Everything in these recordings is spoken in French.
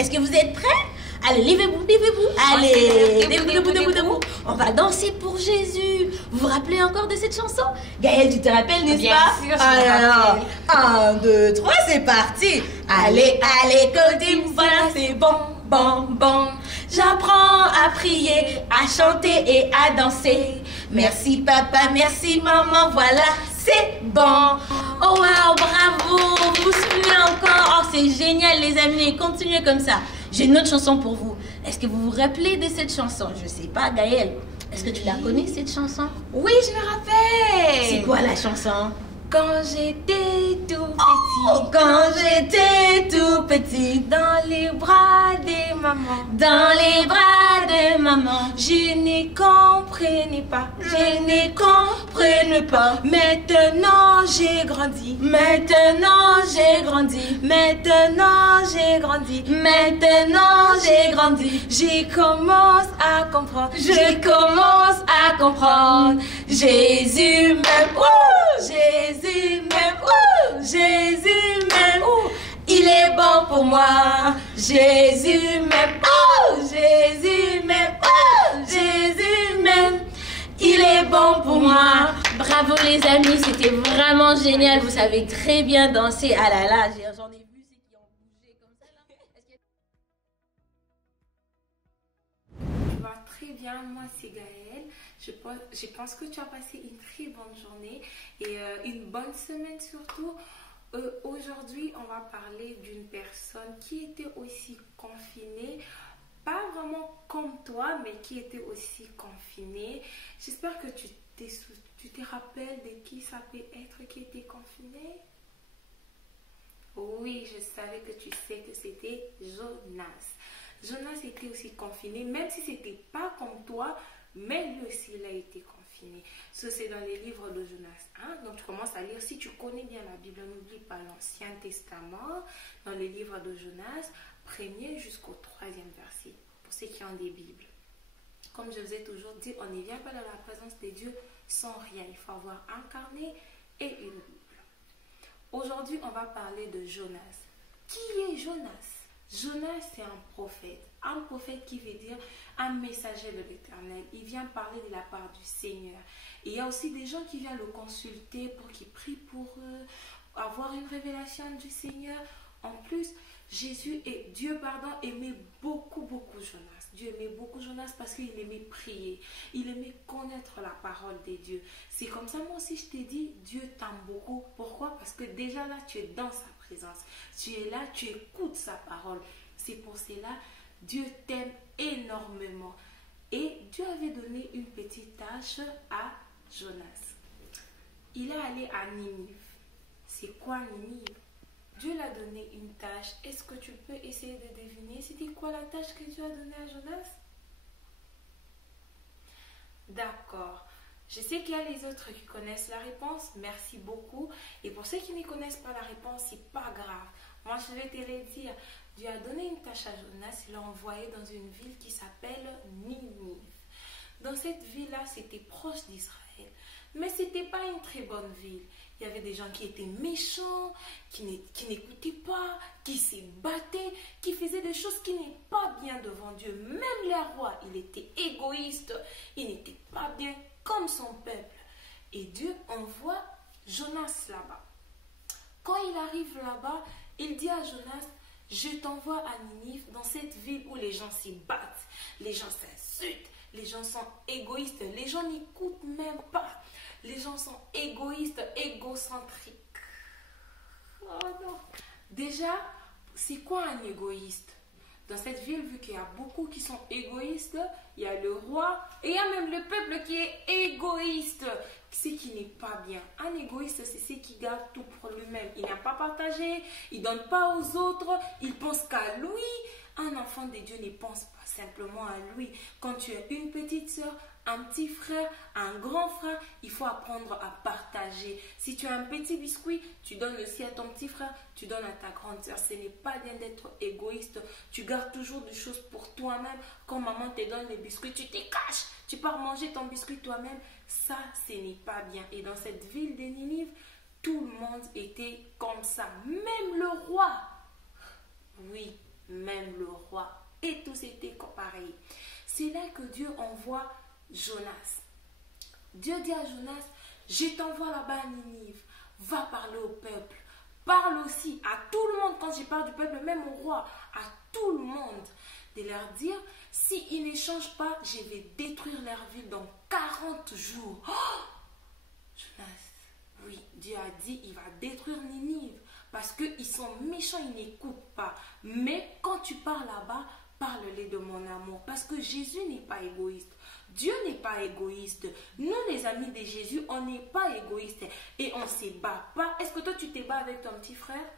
Est-ce que vous êtes prêts? Allez, levez-vous, levez-vous. Allez, debout, debout, debout. On va danser pour Jésus. Vous vous rappelez encore de cette chanson? Gaëlle, tu te rappelles, n'est-ce pas? Bien sûr, je me rappelle. 1, 2, 3, c'est parti. Allez, à l'école des voilà, c'est bon, bon, bon. J'apprends à prier, à chanter et à danser. Merci papa, merci maman, voilà, c'est bon. Oh wow, bravo. Vous vous souvenez encore? Oh, c'est génial les amis, continuez comme ça. J'ai une autre chanson pour vous. Est-ce que vous vous rappelez de cette chanson? Je sais pas, Gaëlle. Est-ce que tu la connais cette chanson? Oui, je me rappelle. C'est quoi la chanson? Quand j'étais tout petit. Oh, quand j'étais tout petit. Dans les bras de maman. Dans les bras de maman. Je ne comprenais pas. Je ne comprenais pas. Maintenant j'ai grandi. Maintenant j'ai grandi. Maintenant j'ai grandi. Maintenant j'ai grandi. Je commence à comprendre. Je commence à comprendre. Jésus m'aime. Jésus m'aime. Jésus m'aime. Il est bon pour moi. Jésus m'aime. Jésus m'aime. Jésus m'aime. Il est bon pour moi. Bravo les amis, c'était vraiment génial. Vous savez très bien danser. Ah là là, j'en ai vu ceux qui ont bougé comme ça là. Tu vas très bien, moi c'est Gaëlle. Je pense que tu as passé une très bonne journée et une bonne semaine surtout. Aujourd'hui, on va parler d'une personne qui était aussi confinée. Pas vraiment comme toi, mais qui était aussi confinée. J'espère que tu te rappelles de qui ça peut être qui était confiné. Oui, je savais que tu sais que c'était Jonas. Jonas était aussi confiné, même si c'était pas comme toi, mais lui aussi il a été confiné. Ça c'est dans les livres de Jonas 1. Donc tu commences à lire. Si tu connais bien la Bible, n'oublie pas l'Ancien Testament, dans les livres de Jonas, 1er jusqu'au 3e verset, pour ceux qui ont des Bibles. Comme je vous ai toujours dit, on ne vient pas dans la présence de Dieu sans rien. Il faut avoir un carnet et une Bible. Aujourd'hui, on va parler de Jonas. Qui est Jonas? Jonas, c'est un prophète. Un prophète qui veut dire un messager de l'Éternel. Il vient parler de la part du Seigneur. Et il y a aussi des gens qui viennent le consulter pour qu'il prie pour eux, avoir une révélation du Seigneur. En plus, Dieu aimait beaucoup Jonas. Dieu aimait beaucoup Jonas parce qu'il aimait prier. Il aimait connaître la parole de Dieu. C'est comme ça, moi aussi, je t'ai dit, Dieu t'aime beaucoup. Pourquoi? Parce que déjà là, tu es dans sa présence. Tu es là, tu écoutes sa parole. C'est pour cela, Dieu t'aime énormément. Et Dieu avait donné une petite tâche à Jonas. Il est allé à Ninive. C'est quoi Ninive? Dieu l'a donné une tâche. Est-ce que tu peux essayer de deviner? C'était quoi la tâche que Dieu a donnée à Jonas? D'accord. Je sais qu'il y a les autres qui connaissent la réponse. Merci beaucoup. Et pour ceux qui ne connaissent pas la réponse, c'est pas grave. Moi, je vais te le dire. Dieu a donné une tâche à Jonas. Il l'a envoyé dans une ville qui s'appelle Ninive. Dans cette ville-là, c'était proche d'Israël. Mais ce n'était pas une très bonne ville. Il y avait des gens qui étaient méchants, qui n'écoutaient pas, qui se battaient, qui faisaient des choses qui n'est pas bien devant Dieu. Même les rois, il était égoïste, il n'était pas bien comme son peuple. Et Dieu envoie Jonas là-bas. Quand il arrive là-bas, il dit à Jonas, je t'envoie à Ninive, dans cette ville où les gens s'y battent, les gens s'insultent, les gens sont égoïstes, les gens n'écoutent même pas. Les gens sont égoïstes, égocentriques. Oh non. Déjà, c'est quoi un égoïste? Dans cette ville, vu qu'il y a beaucoup qui sont égoïstes, il y a le roi et il y a même le peuple qui est égoïste. C'est qui n'est pas bien. Un égoïste, c'est celui qui garde tout pour lui-même. Il n'a pas partagé, il ne donne pas aux autres, il pense qu'à lui. Un enfant de Dieu ne pense pas simplement à lui. Quand tu as une petite soeur, un petit frère, un grand frère, il faut apprendre à partager. Si tu as un petit biscuit, tu donnes aussi à ton petit frère, tu donnes à ta grande soeur. Ce n'est pas bien d'être égoïste. Tu gardes toujours des choses pour toi-même. Quand maman te donne les biscuits, tu te caches. Tu pars manger ton biscuit toi-même. Ça, ce n'est pas bien. Et dans cette ville de Ninive, tout le monde était comme ça. Même le roi. Oui, même le roi, et tous étaient pareils. C'est là que Dieu envoie Jonas. Dieu dit à Jonas, je t'envoie là-bas à Ninive, va parler au peuple. Parle aussi à tout le monde, quand je parle du peuple, même au roi, à tout le monde, de leur dire, s'ils ne changent pas, je vais détruire leur ville dans 40 jours. Oh! Jonas, oui, Dieu a dit, il va détruire Ninive, parce qu'ils sont méchants, ils n'écoutent pas. Mais quand tu pars là-bas, parle-les de mon amour, parce que Jésus n'est pas égoïste. Dieu n'est pas égoïste. Nous, les amis de Jésus, on n'est pas égoïste. Et on ne se bat pas. Est-ce que toi, tu te bats avec ton petit frère?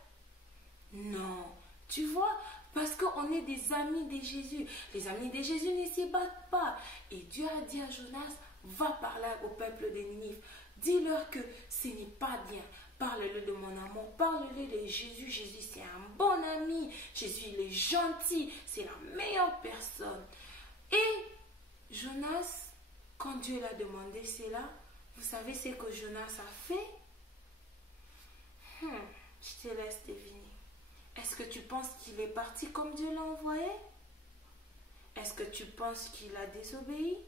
Non. Tu vois, parce qu'on est des amis de Jésus. Les amis de Jésus ne se battent pas. Et Dieu a dit à Jonas, va parler au peuple de Ninive. Dis-leur que ce n'est pas bien. Parle-le de mon amour. Parle-le de Jésus. Jésus, c'est un bon ami. Jésus, il est gentil. C'est la meilleure personne. Et Jonas, quand Dieu l'a demandé cela, vous savez ce que Jonas a fait? Je te laisse deviner. Est-ce que tu penses qu'il est parti comme Dieu l'a envoyé? Est-ce que tu penses qu'il a désobéi?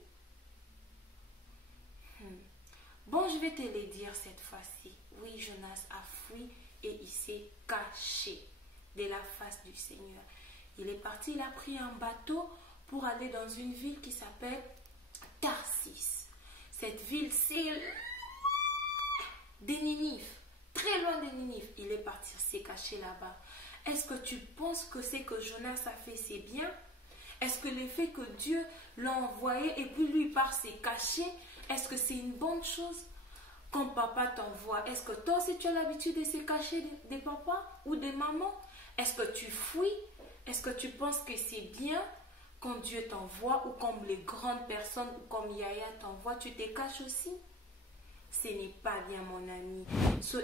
Bon, je vais te le dire cette fois-ci. Oui, Jonas a fui et il s'est caché de la face du Seigneur. Il est parti, il a pris un bateau pour aller dans une ville qui s'appelle Tarsis. Cette ville, c'est des Ninive, très loin de Ninive. Il est parti s'est caché là-bas. Est-ce que tu penses que ce que Jonas a fait, c'est bien? Est-ce que le fait que Dieu l'a envoyé et puis lui part s'est caché, est-ce que c'est une bonne chose? Quand papa t'envoie, est-ce que toi aussi tu as l'habitude de se cacher des papas ou des mamans? Est-ce que tu fuis? Est-ce que tu penses que c'est bien? Quand Dieu t'envoie ou comme les grandes personnes ou comme Yaya t'envoie, tu te caches aussi? Ce n'est pas bien, mon ami.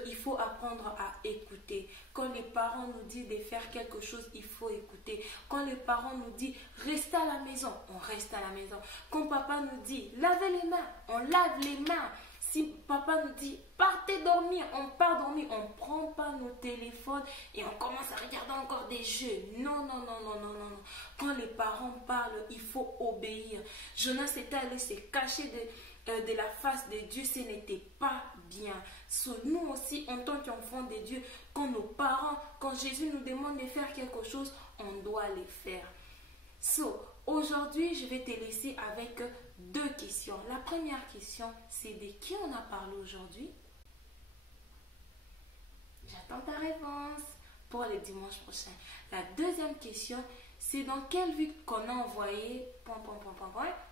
Il faut apprendre à écouter. Quand les parents nous disent de faire quelque chose, il faut écouter. Quand les parents nous disent restez à la maison, on reste à la maison. Quand papa nous dit lavez les mains, on lave les mains. Si papa nous dit partez dormir, on part dormir, on ne prend pas nos téléphones et on commence à regarder encore des jeux. Non, non, non, non, non, non. Quand les parents parlent, il faut obéir. Jonas était allé se cacher de la face de Dieu, ce n'était pas bien. Nous aussi, en tant qu'enfants de Dieu, quand nos parents, quand Jésus nous demande de faire quelque chose, on doit le faire. Aujourd'hui, je vais te laisser avec 2 questions. La première question, c'est de qui on a parlé aujourd'hui? J'attends ta réponse pour le dimanche prochain. La deuxième question, c'est dans quelle ville qu'on a envoyé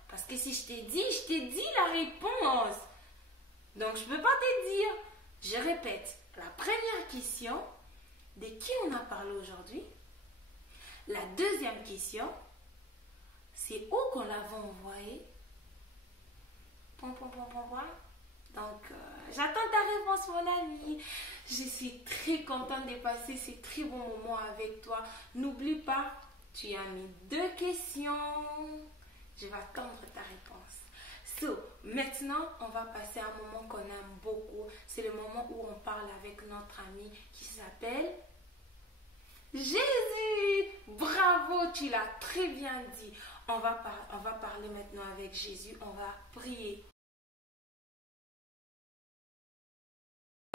parce que si je t'ai dit la réponse. Donc, je ne peux pas te dire. Je répète. La première question, de qui on a parlé aujourd'hui? La deuxième question, c'est où qu'on l'avait envoyé? Donc, j'attends ta réponse, mon ami. Je suis très contente de passer ces très bons moments avec toi. N'oublie pas, tu as mis 2 questions. Je vais attendre ta réponse. Maintenant, on va passer à un moment qu'on aime beaucoup. C'est le moment où on parle avec notre ami qui s'appelle Jésus. Bravo, tu l'as très bien dit. On va parler maintenant avec Jésus. On va prier.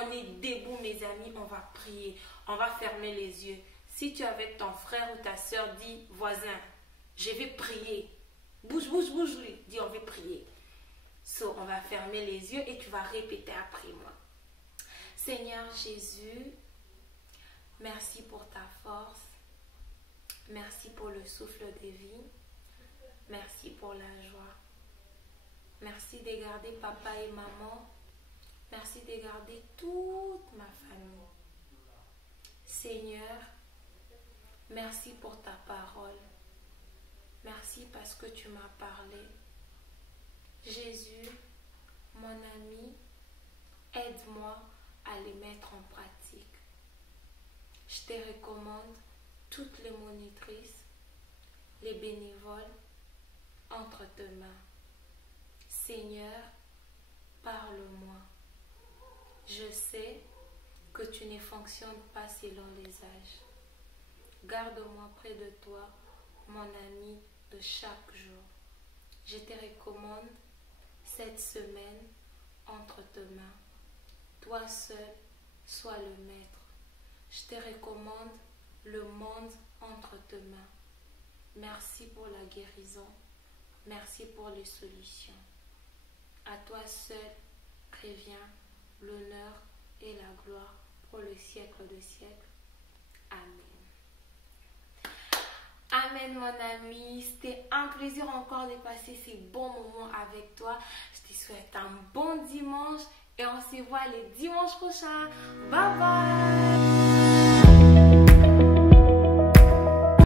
On est debout, mes amis. On va prier. On va fermer les yeux. Si tu es avec ton frère ou ta soeur, dis voisin, je vais prier. Bouge, lui. Dis, on va prier. On va fermer les yeux et tu vas répéter après moi. Seigneur Jésus, merci pour ta force. Merci pour le souffle de vie. Merci pour la joie. Merci de garder papa et maman. Merci de garder toute ma famille. Seigneur, merci pour ta parole. Merci parce que tu m'as parlé. Jésus, mon ami, aide-moi à les mettre en pratique. Je te recommande toutes les monitrices, les bénévoles, entre tes mains. Seigneur, parle-moi. Je sais que tu ne fonctionnes pas selon les âges. Garde-moi près de toi, mon ami de chaque jour. Je te recommande cette semaine entre tes mains. Toi seul, sois le maître. Je te recommande le monde entre tes mains. Merci pour la guérison. Merci pour les solutions. À toi seul revient l'honneur et la gloire pour le siècle des siècles. Amen. Amen mon ami, c'était un plaisir encore de passer ces bons moments avec toi. Je te souhaite un bon dimanche et on se voit le dimanche prochain. Bye bye.